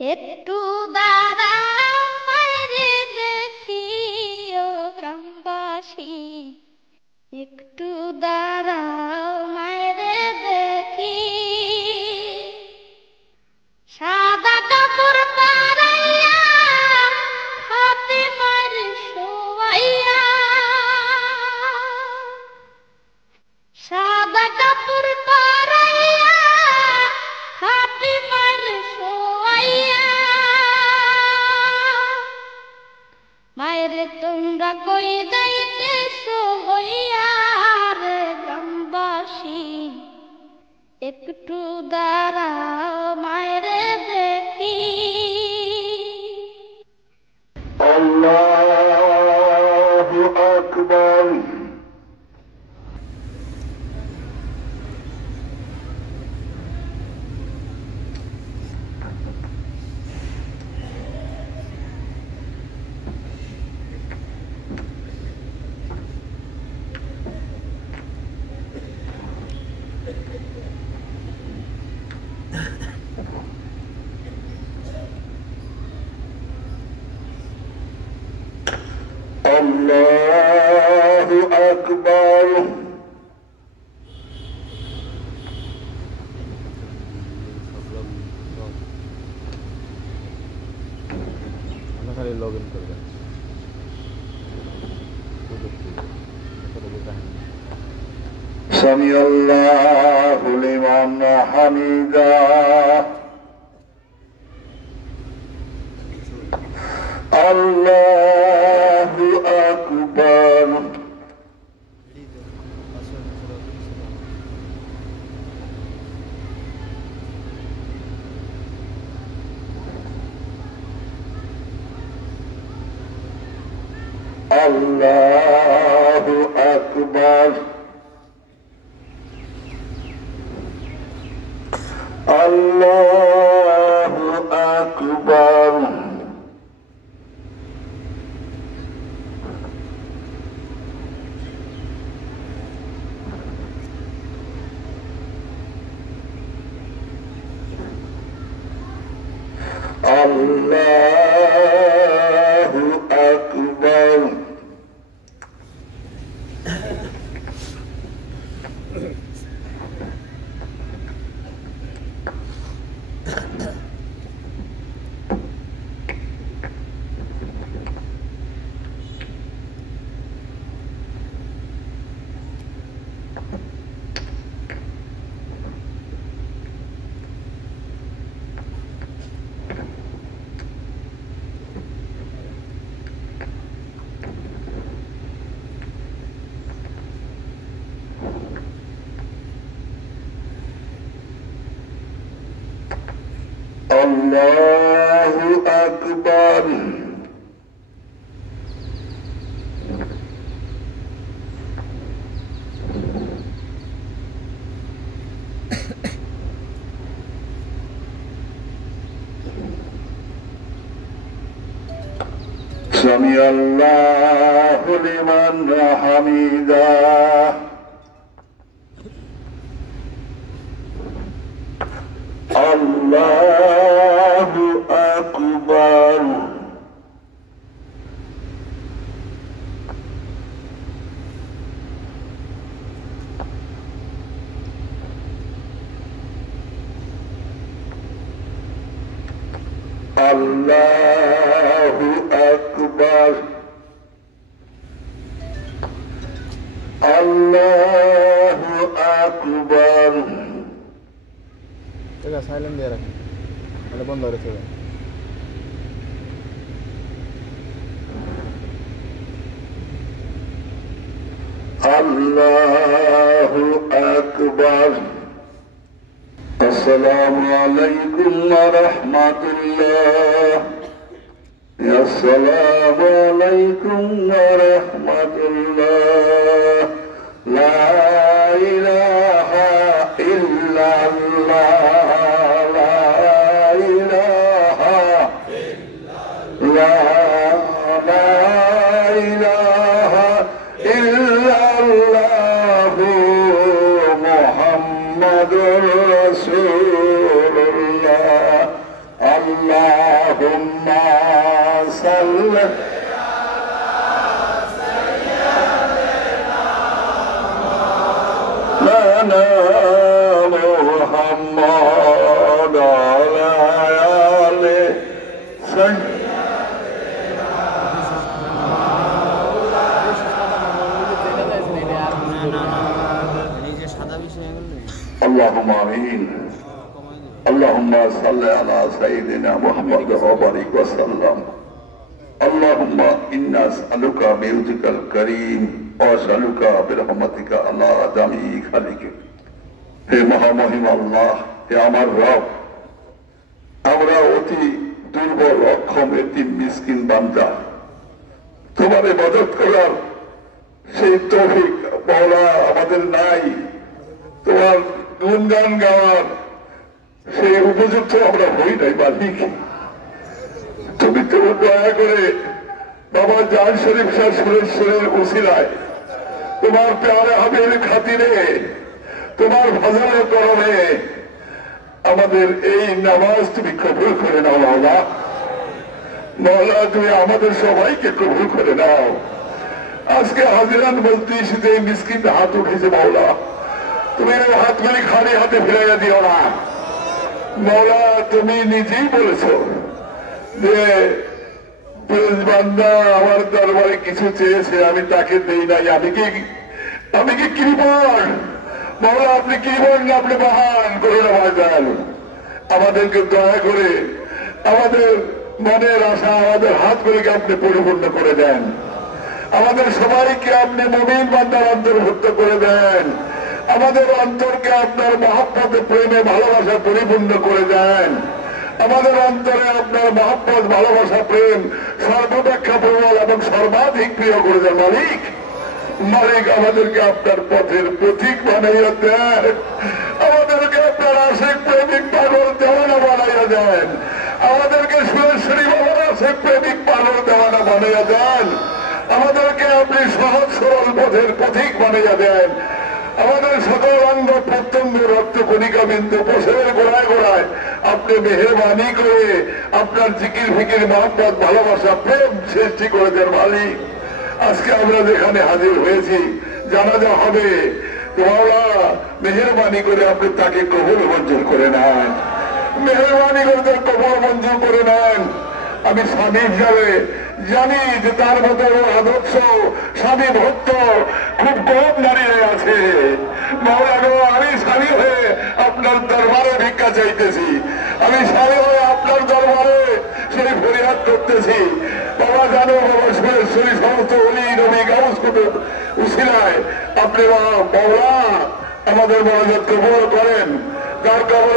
একটু দাঁড়াও মাইরে দেখি ও গ্রামবাসী, একটু দাঁড়াও মাইরে দেখি, সাদা কাপড় পরাইয়া হাতে মারি শোয়াইয়া, সাদা কাপড় পরাইয়া হাতে মারি শোয়াইয়া, মায়েরে তোমরা কই যাইতেছো হইয়া রে গ্রামবাসী, একটু দাঁড়াও মায়েরে দেখি। আল্লাহু আকবার। আল্লাহু আকবার। খালি লগ ইন করবেন। সামি আল্লাহু লিমান হামিদা। আল্লাহু আকবার। আল্লাহু আকবার। আল্লাহু আকবার। আল্লাহু আকবার। আল্লাহু আকবার। সামি আল্লাহু লিমান হামিদা। আল্লাহু আকবার। আল্লাহু আকবার। আল্লাহু আকবার। এটা সাইলেন্ট দিয়ে রাখেন, এটা বন্ধ করে দেবেন। আল্লাহু আকবার। আসসালামু আলাইকুম ওয়া রাহমাতুল্লাহ। আসসালামু আলাইকুম ওয়া রাহমাতুল্লাহ। লা ইলাহা ইল্লাল্লাহ, লা ইলাহা ইল্লাল্লাহ, লা ইলাহা ইল্লাল্লাহ, মুহাম্মাদুর রাসূলুল্লাহ। আল্লাহুম্মা সাল্লি আলা মুহাম্মাদ ওয়া আলি اللهم آمين. اللهم صل على سيدنا محمد وبارك وسلم. اللهم إنا نسألك بوجهك الكريم وأسألك برحمتك على جميع خلقك. হে মহামহিম আল্লাহ, হে আমার রব, আমরা অতি দুর্বল, অক্ষম, এতিম, মিসকিন বান্দা। তোমার ইবাদত করার সেই তৌফিক মাওলা আমাদের নাই। তোমার গুণগান গাওয়ার সেই উপযুক্ত আমরা হই নাই মালিক। তুমি তোমার দয়া করে বাবা জান শরীফ শাহ সুরেশ্বরের উসিলায় তোমার প্যারে হাবির খাতিরে তোমার ফজলের করণে আমাদের এই নামাজ তুমি কবুল করে নাও মাওলা। মাওলা তুমি আমাদের সবাইকে কবুল করে নাও। আজকে হাজিরান বলতে মিসকিন হাত উঠেছে মাওলা, তুমি এই হাতগুলি খালি হাতে ফিরাইয়া দিও না মাওলা। তুমি নিজেই বলেছ যে বান্দা আমার দরবারে কিছু চেয়েছে, আমি তাকে দেই নাই। আমি কি কৃপণ মাওলা? আপনি কৃপণ না, আপনি মহান করুণাময় দয়ালু। আমাদেরকে দয়া করে আমাদের মনের আশা, আমাদের হাতগুলিকে আপনি পরিপূর্ণ করে দেন। আমাদের সবাইকে আপনি মুমিন বান্দার অন্তর্ভুক্ত করে দেন। আমাদের অন্তরকে আপনার মহব্বতে, প্রেমে, ভালোবাসা পরিপূর্ণ করে দেন। আমাদের অন্তরে আপনার মহব্বত, ভালোবাসা, প্রেম সর্বাপেক্ষা প্রবল এবং সর্বাধিক প্রিয় করে দেন মালিক। মালিক আমাদেরকে আপনার পথের প্রতীক বানাইয়া দেন। আমাদেরকে আপনার আশিক, প্রেমিক, পাগল দেওয়ানা বানাইয়া দেন। আমাদেরকে সুরেশ্বরী বাবার আশিক, প্রেমিক, পাগল দেওয়ানা বানাইয়া দেন। আমাদেরকে আপনি সহজ সরল পথের প্রতীক বানাইয়া দেন। আমাদের সকল অঙ্গ প্রত্যঙ্গ, রক্ত কণিকা বিন্দু, বছরের গোড়ায় গোড়ায় আপনি মেহেরবানি করে আপনার জিকির ফিকির, মহব্বত, ভালোবাসা, প্রেম সৃষ্টি করে দেন মালিক। আজকে আমরা যেখানে হাজির হয়েছি, জানাজা হবে, মাওলা মেহেরবানি করে আপনি তাকে কবুল মঞ্জুর করে নেন। মেহেরবানি করে তার কবুল মঞ্জুর করে নেন। আমি স্বামী হিসাবে জানি যে তার মতো আদর্শ স্বামী ভক্ত খুব কম দাঁড়িয়ে আছে। মাওলা গো, আমি স্বামী হয়ে আপনার দরবারে ভিক্ষা চাইতেছি। আমি স্বামী হয়ে আপনার দরবারে সেই ফরিয়াদ করতেছি। বাবা জানো, বাবা সুরেশ্বরী সমস্ত অলি নবী গাউস কুতুব উসিলায় আপনি মাওলা আমাদের মনোযোগ কবুল করেন। তার কবর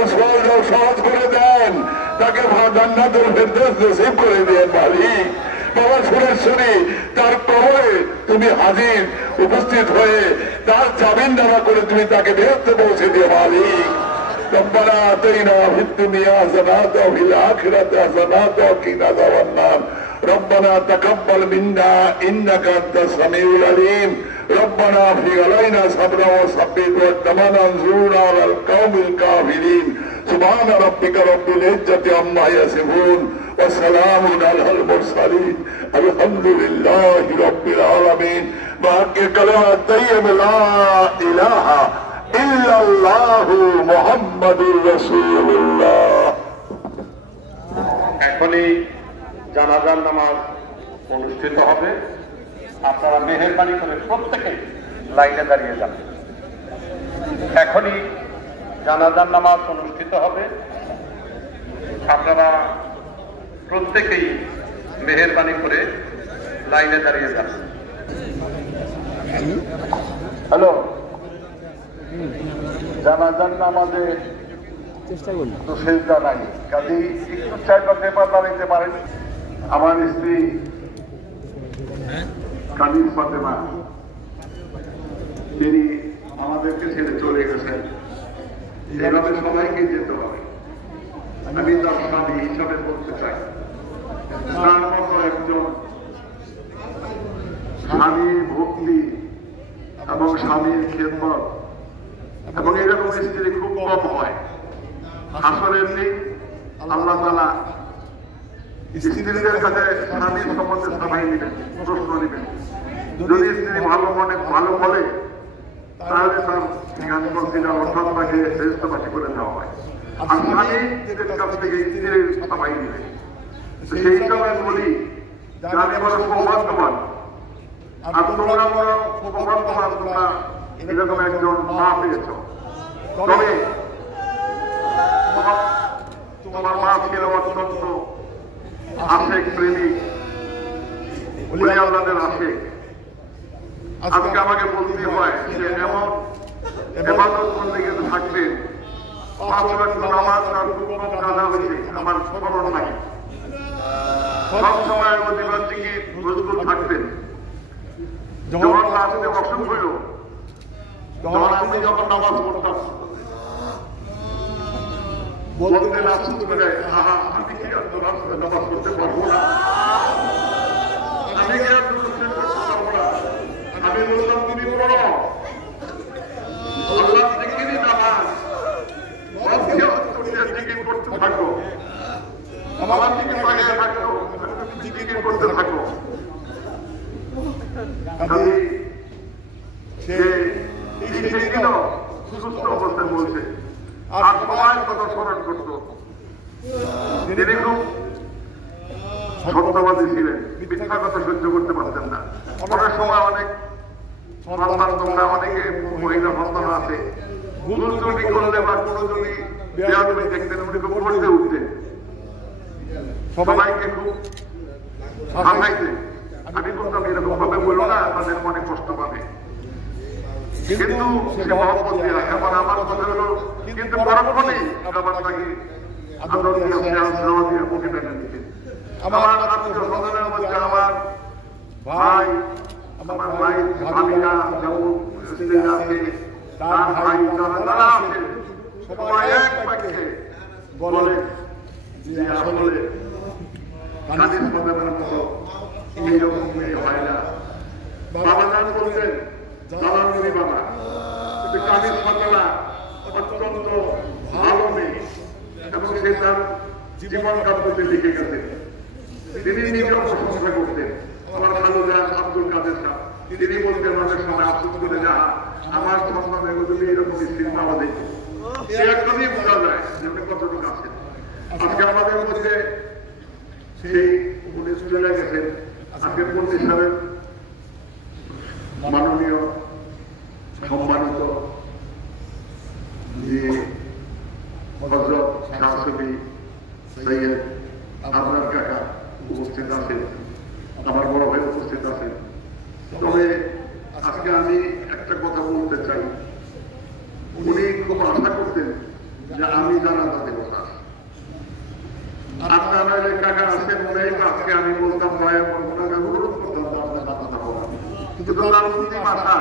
সহজ করে দেন, তাকে জান্নাতুল ফেরদৌস নসিব করে দেন মালিক। বাবা সুরেশ্বরী তার কবরে তুমি হাজির উপস্থিত হয়ে তার জামিননামা করে তুমি তাকে বেহেশতে পৌঁছে দিও মালিক। ربنا آتينا في الدنيا حسنة وفي الآخرة حسنة وقنا عذاب النار. ربنا تقبل منا إنك أنت السميع العليم. ربنا اغفر علينا صبرا وثبت أقدامنا وانصرنا على القوم الكافرين. سبحان ربك رب العزة عما يصفون وسلام على المرسلين. الحمد لله رب العالمين. بحق كلمة الطيب لا إله ইল্লাল্লাহু মুহাম্মাদুর রাসূলুল্লাহ। এখনই জানাজার নামাজ অনুষ্ঠিত হবে। আপনারা মেহেরবানি করে প্রত্যেকে লাইনে দাঁড়িয়ে যান। এখনই জানাজার নামাজ অনুষ্ঠিত হবে। আপনারা প্রত্যেকেই মেহেরবানি করে লাইনে দাঁড়িয়ে যান। হ্যালো, জানাজার নামাজে চেষ্টা করি তো সেজদা নাই, কাজেই একটু চাইবা পেপার দাঁড়াইতে পারেন। আমার স্ত্রী কাদির ফাতেমা তিনি আমাদেরকে ছেড়ে চলে গেছেন। এভাবে সবাইকে যেতে হবে। আমি তার স্বামী হিসাবে বলতে চাই, তার মতো একজন স্বামীর ভক্তি এবং স্বামীর খেদমত এবং এরকম স্ত্রী খুব কম হয়। আসলে আল্লাহ তাআলা স্ত্রীদের কাছে স্বামীর সম্বন্ধে সবাই নেবেন, প্রশ্ন নেবেন। যদি স্ত্রী ভালো মনে ভালো বলে তাহলে তার অর্থাৎ তাকে শ্রেষ্ঠবাসী করে দেওয়া হয়। আর স্বামীদের কাছ থেকে স্ত্রীর সবাই নেবে। সেই হিসাবে বলি যে আমি বড় সৌভাগ্যবান, আর তোমরা বড় সৌভাগ্যবান, তোমরা এরকম একজন মা পেয়েছ। তবে তোমার মা ছিল অত্যন্ত আশেক প্রেমিক, ওলি আল্লাহদের আশেক। আজকে আমাকে বলতে হয় যে এমন ইবাদত করতে গিয়ে থাকবেন, 5 ওয়াক্ত নামাজ তার কাজা হয়েছে আমার স্মরণ নাই। সব সময় অধিবাদ থেকে মজবুত থাকবেন। যখন রাতে অসুখ হইল, তখন আমি যখন নামাজ পড়তাম বলতেন আফসোস করে, আমি কি নামাজ পড়তে পারবো না, আমি কি করতে পারবো না। আমি বললাম তুমি পড়ো, আল্লাহ জিকিরই নামাজ, জিকির করতে থাকো, আমার জিকির বানিয়ে থাকো, জিকির করতে থাকো। সেদিনও সুস্থ অবস্থায় বলছে, আর সবাই কথা স্মরণ করতো। তিনি খুব সত্যবাদী ছিলেন, মিথ্যা কথা সহ্য করতে পারতেন না। অনেক সময় অনেক সন্তান, তোমরা অনেকে মহিলা সন্তান আছে, ভুল ত্রুটি করলে বা কোনো যদি বেয়াদবি দেখতেন, উনি খুব পড়তে উঠতেন, সবাইকে খুব শাসাইতেন। আমি বলতাম এরকম ভাবে বললো না, তাদের মনে কষ্ট পাবে। কিন্তু সে মহব্বত দিয়া এমন আমার কথা হলো, কিন্তু পরক্ষণেই আবার তাকে আদর দিয়া স্নেহ দিয়া বুকে টেনে নিতেন। আমার আত্মীয় স্বজনের মধ্যে আমার ভাই, আমার ভাই ভাবিরা যেমন স্ত্রী আছে, তার ভাই যারা আছে, সবাই এক বাক্যে বলে যে আসলে কাদির ফাতেমার মতো এইরকম মেয়ে হয় না। বাবা নাম বলতেন জালাল নবী বাবা, কিন্তু কাদির ফাতেমা অত্যন্ত ভালো মেয়ে এবং সে তার জীবন কাব্যতে লিখে গেছেন। তিনি নিজেও প্রশংসা করতেন। আমার খালুদা আব্দুল কাদের সাহেব তিনি বলতেন অনেক সময় আফসোস করে, যা আমার সন্তানের যদি এরকম স্ত্রী পাওয়া যায়, একদমই বোঝা যায় যে কতটুকু আছেন। আজকে আমাদের মধ্যে সেই উনি চলে গেছেন। আজকে মন্ত্রী সাহেব মাননীয় সম্মানিত যে হযরত শাহসুফি সৈয়দ আপনার কাকা উপস্থিত আছেন, আমার বড় ভাই উপস্থিত আছেন। তবে আজকে আমি একটা কথা বলতে চাই, উনি খুব আশা করতেন যে আমি জানাজা দেব না। আপনারা কাকা আছেন বলে আজকে আমি বলতাম ভয়ে ওনাকে অনুরোধ করতাম আপনার জানাজা দেব না, কিন্তু তার অন্তিম আশা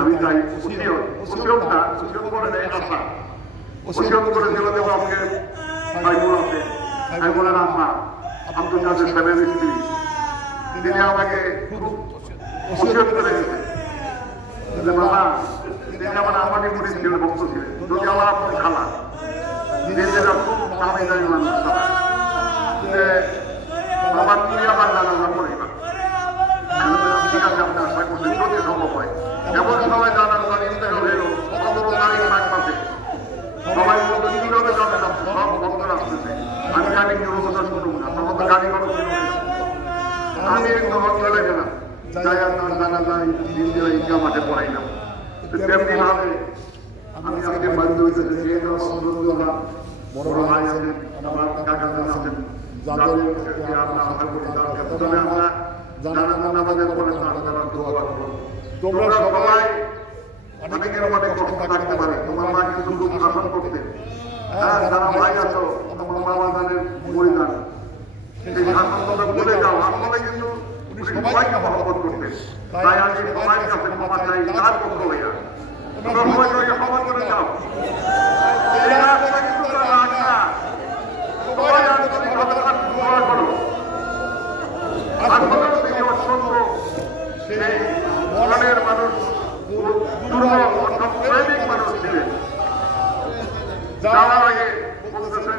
আমি চাই উসিয়ত করে নেই আশা উসিয়ত করে দেওয়া দেবো। আমাকে ভাইবোন আছে, ভাইবোনের আম্মা আব্দুল কাদের সাহেবের স্ত্রী, তিনি আমাকে খুব উসিয়ত করে গেছেন যে বাবা, তিনি আমার আমারই মুরিদ ছিলেন, ভক্ত ছিলেন, যদি আমার আপনার খালা নিজেরা খুব দামি দামি মানুষ তারা, যে বাবা তুমি আমার জানাজা করিবা। ঠিক আছে, আপনি আশা করছেন যদি সম্ভব হয়। এমন সময় জানাজা ইন্তেকাল হলো 15 তারিখ মাঘ মাসে। সবাই বলতো কিভাবে জানালাম, সব ভক্তরা আসতেছে, আমি গাড়ি নিয়ে শুনব না, তখন তো গাড়ি ঘোড়া শুরু হয়েছে। আমি একটু চলে গেলাম, যাই আপনার জানাজায় দিন দিন ঈদগাহ মাঠে পড়াই না। তেমনি ভাবে আমি আজকে বাধ্য হয়েছে যে বড় ভাই আছেন, আমার কাকারা আছেন, যাদেরকে আমরা আশা করি তার কাছে তবে আমরা জানাজা নামাজের পরে তারা দোয়া করবো। তোমরা সবাই অনেকের অনেক কষ্ট থাকতে পারে, তোমার মা কিন্তু দুঃখ শাসন করতে, হ্যাঁ যারা ভাই আছো তোমার বাবা জানের পরিধান সেই শাসন তোমরা বলে যাও, আসলে কিন্তু উনি সবাইকে মহব্বত করতেন। তাই আমি সবাই কাছে ক্ষমা চাই তার পক্ষ হইয়া, তোমরা সবাই তাকে ক্ষমা করে যাও। এই রাস্তা কিন্তু তার রাগ না, সবাই আন্তরিকভাবে তাকে দোয়া করো। আসলে সেই অসংখ্য সেই মনের মানুষ দুর্বল অর্থাৎ প্রেমিক মানুষ ছিলেন। যাওয়ার আগে বলতেছেন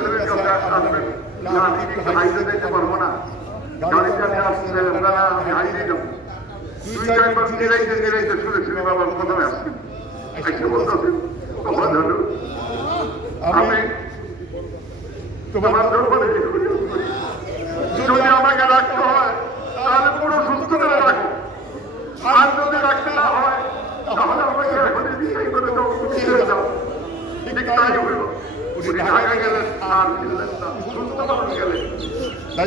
ছেলের কাছে আসবেন, আমি কি হাইতে যেতে পারবো না, গাড়িতে আমি আসতে না, আমি হাইতে যাবো। 2-4 বার নিরাইতে শুনেছি বাবার প্রথমে আসবেন, এসে বলতেছেন আমি তোমার দরবারে যদি আমাকে রাখতে হয় তাহলে পুরো সুস্থ করে রাখো, আর যদি রাখতে না হয় তাহলে আমাকে এখনই বিদায় করে দাও, তুমি ছেড়ে যাও। ঠিক তাই হইল, উনি ঢাকা গেলেন আর ফিরলেন না, সুস্থ মানুষ গেলেন। তাই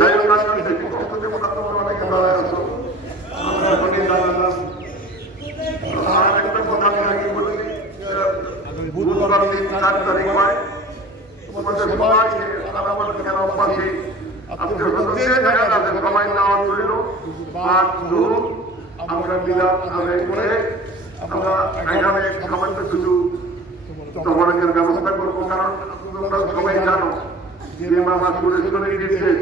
কষ্ট দেবো না, তোমার অনেকে দাঁড়ায় আসো, আমরা এখনই জানালাম। আর একটা কথা আমি আগে বলেছি, বুধবার দিন 4 তারিখ হয়, তোমাদের সবাইকে আমার গ্রামবাসী আত্মীয় যে জায়গায় আছে সবাই নেওয়া চলিল, বাদ জোর আমরা মিলাদ আদায় করে আমরা এখানে সামান্য কিছু তবরকের ব্যবস্থা করবো। কারণ তোমরা সবাই জানো যে বাবা সুরেশ্বরের নির্দেশ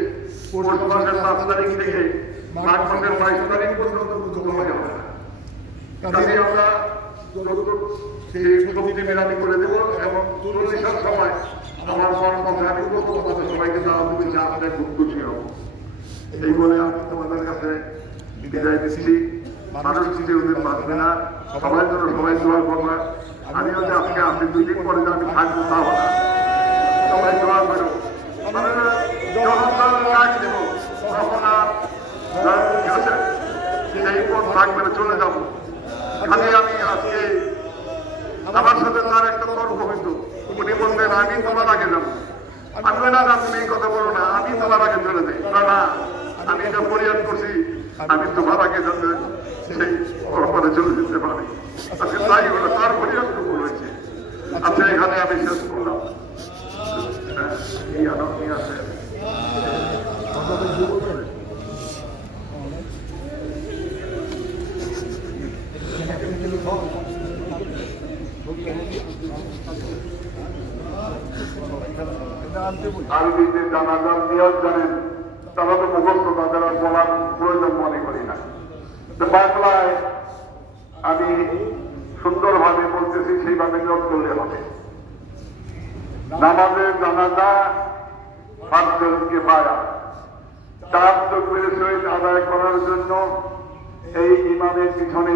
পৌষ মাসের 5 তারিখ থেকে মাঘ মাসের 22 তারিখ পর্যন্ত সময় হবে, কাজে আমরা সেই সবজি মেলানি করে দেবো এবং 40টার সময় আমার মন আমি তোমাদের সবাইকে দাওয়াত দিচ্ছি, আমরা খুব খুশি হব। এই বলে আমি তোমাদের কাছে বিদায় দিচ্ছি। মানুষ চিরদিন বাঁচবে না, সবাই জন্য সবাই দোয়া করবে। আমি যদি আজকে আসি 2 দিন পরে যে আমি থাকবো তাও না, সবাই দোয়া করো। মানে যখন রাখ দেব তখন আর সেই পথ থাকবে না, চলে যাবো। খালি আমি আজকে আমার সাথে তার একটা তর্ক হইত, উনি বললেন আমি তোমার আগে যাবো, আমি না না তুমি এই কথা বলো না, আমি তোমার আগে চলে যাই না, আমি এটা পরিহার করছি, আমি তোমার আগে যাতে সেই পরে চলে যেতে পারি। আজকে তাই হলো, তার পরিহার ভুল হয়েছে। আচ্ছা এখানে আমি শেষ করলাম। আছে আরবিতে জানাজার নিয়ত জানেন, তারা তো মুখস্থ, তাদের আর বলার প্রয়োজন মনে করি না। বাংলায় আমি সুন্দরভাবে বলতেছি, সেইভাবে নিয়ত করলে হবে। নামাজের জানাজা ফারজুল পায়া 4 তাকবীরের সহিত আদায় করার জন্য এই ইমামের পিছনে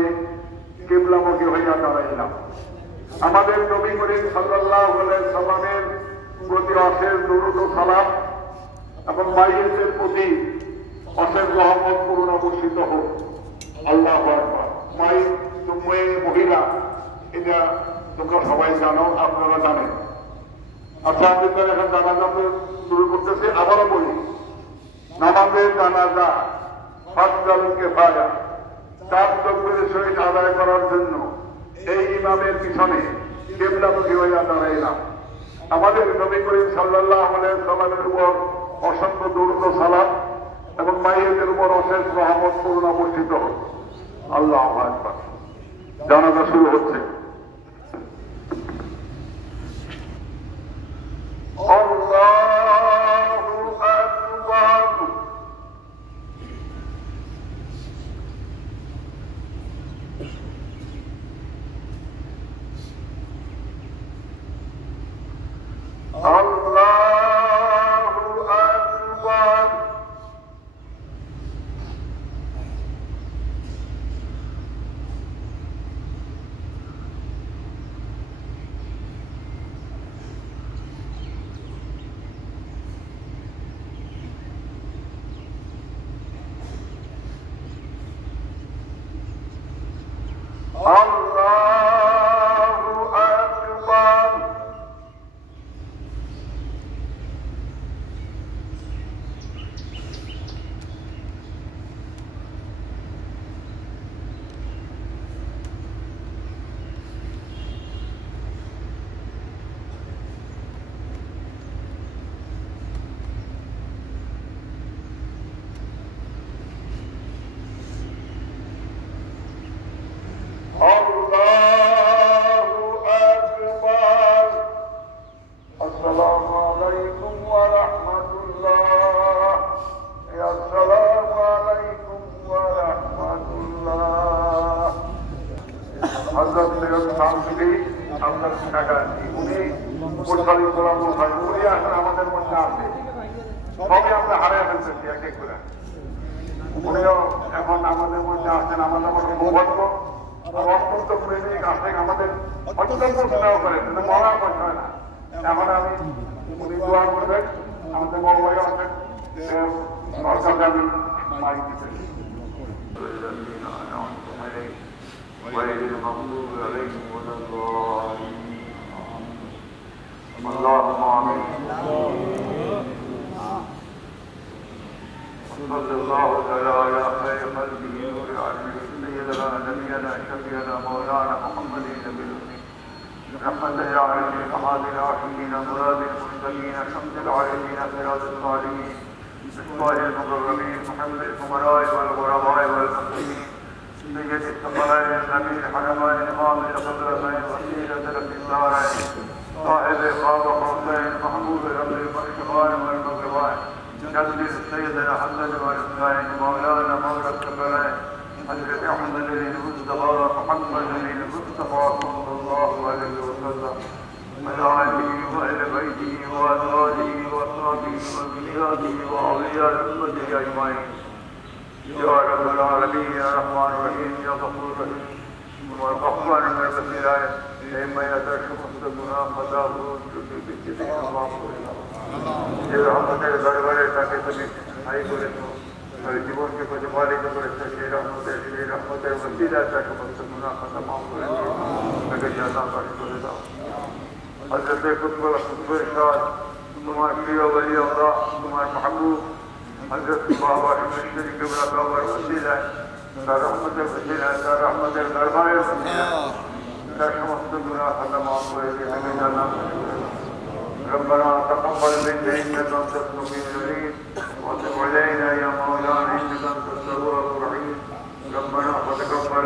কিবলামুখী হইয়া দাঁড়াইলাম। আমাদের নবী করিম সাল্লাল্লাহু আলাইহি সাল্লামের প্রতি অশেষ দরুদ ও সালাম এবং মাইয়েতের প্রতি অশেষ রহমত করুণা বর্ষিত হোক। আল্লাহু আকবার। মায়ের মহিলা, এটা তোমরা সবাই জানো, আপনারা জানেন। আচ্ছা আমি তো এখন জানাজা শুরু করতেছি, আবারও বলি, নামাজের জানাজা ফারজুল কিফায়া 4 তাকবীরের সহিত আদায় করার জন্য এই ইমামের পিছনে কিবলামুখী হইয়া দাঁড়াইলাম। আমাদের নবী করিম সাল্লাল্লাহু আলাইহি সাল্লামের উপর অসংখ্য দরুদ ও সালাম এবং মাইয়েদের উপর অশেষ রহমত করুণা বর্ষিত হোক। আল্লাহু আকবার। জানাজা শুরু হচ্ছে। আল্লাহু আকবার। আল্লাহু আকবার। হযরত সৈয়দ শামসুদ্দিন আব্দুল কাকাজি উনি মুরসালিন গোলাম মুরসালিন উনি এখন আমাদের মধ্যে আছে সবাই আমরা হারিয়ে ফেলতেছি এক এক করে উনিও এখন আমাদের মধ্যে আছেন আমাদের মধ্যে সৌভাগ্য আর অত্যন্ত প্রেমিক আসেন আমাদের অত্যন্ত স্নেহ করেন কিন্তু মরা কথা হয় না এখন আমি উনি দোয়া করবেন আমাদের বড় ভাই আছেন আমি মাইক দিতে غير المغضوب عليهم ولا الضالين اللهم آمين صلى الله تعالى على خير خلقه نور العالمين سيدنا نبينا شفيعنا مولانا محمد النبي الأمي رحمة العالمين أحد العاشقين مراد المرسلين شمس العالمين سراج الصالحين مصباح المقربين محمد الأمراء والغرباء والمسلمين سيد الثقلين النبي الحرمين إمام القبلتين وسيلة الدارين صاحب قاب قوسين محمود رب المشرقين والمغربين جد سيدنا حسن والحسين مولانا مولى الثقلين حضرت أحمد المصطفى محمد المصطفى صلى الله عليه وسلم على آله وأهل بيته وأزواجه وأصحابه وذرياته وأولياء أمته أجمعين يا رب العالمين يا رحمن الرحيم يا غفور رحيم والغفار من الوسيلة إما يترشم السبنا خطاه بالجديد الله ये रहमत दरबारे ताकि सभी आई बोले तो हर जीवन के कुछ मालिक को ऐसे ये रहमत वसीला ताकि मुसलमान खत्म हो ताकि ज्यादा बात करे तो हजरत कुतुब इरशाद तुम्हारे प्रिय वली अल्लाह तुम्हारे महबूब हजरत बाबा शरीफ के बड़ा और वसीला रहमत वसीला रहमत दरबारे वसीला ताकि मुसलमान खत्म हो ताकि ज्यादा ربنا تقبل منا انك انت السميع العليم وتب علينا يا مولانا انك انت التواب الرحيم ربنا وتقبل